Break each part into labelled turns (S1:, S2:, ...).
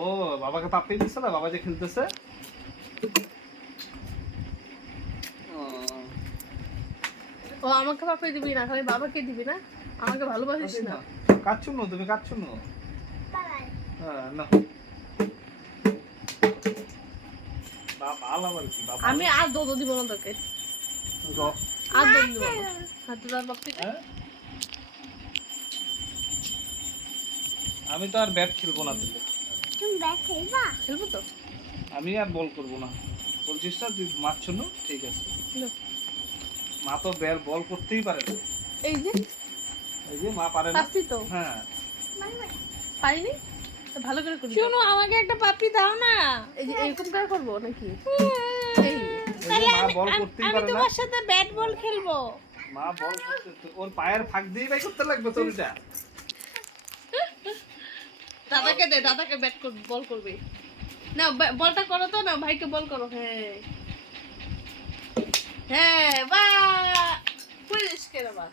S1: ও বাবাকে পাপ্পি দিচ্ছে না? বাবা যে খেলতেছে? ও,
S2: আমাকে দিবি না খালি বাবাকে দিবি না? আমাকে ভালোবাসিস না?
S1: তুমি কাচ্ছু নো। হ্যাঁ না
S2: আমি আর দোদো দিব না তোকে। আর দোদো দিব হ্যাঁ?
S1: আমি তো আর ব্যাট খেলব না দিলে
S2: খেলব? তো।
S1: আমি আর বল করব না। বলছিস না তুই মারছ না? ঠিক আছে। মা তো ব্যাল বল করতেই পারে না।
S2: এই যে।
S1: এই যে মা পারে না।
S2: পারছি তো।
S1: হ্যাঁ।
S2: পারিনি? তো ভালো করে করি
S3: শোনো আমাকে একটা পাপড়ি দাও না।
S2: এই যে এরকম করে করব নাকি? এই
S1: এই যে মা বল করতেই পারে না।
S3: তোমার সাথে ব্যাট বল খেলব।
S1: মা বল করতে ওর পায়ের ফাঁক দিয়ে বাই করতে লাগবে তোরটা
S2: দাদাকে দে দাদাকে ব্যাট কর বল করবে। না বলটা করো তো না ভাইকে বল করো। হ্যাঁ। হ্যাঁ বা পুলিশ কে আবার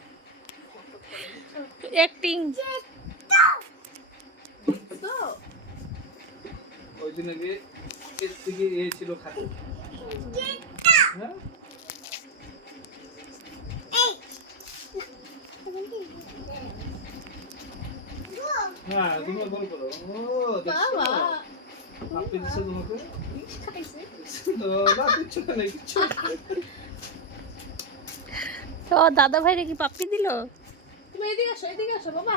S3: অ্যাক্টিং
S2: তো।
S1: ওই দিনে যে এর থেকে এ ছিল খাতে হ্যাঁ? হ্যাঁ তুমি বল করো। ও দেখছ?
S2: বাবা।
S1: আপনি দিছে তোমাকে?
S2: ইস খাইছে
S1: ও, না কিচ্ছু না কিচ্ছু
S3: তো দাদা ভাইরে কি পাপি দিল?
S2: তুমি এদিকে আসো এদিকে আসো বাবা।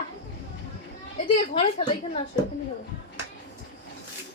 S2: এদিকে ঘরে খেলো এখানে আসো এখানে খেলো।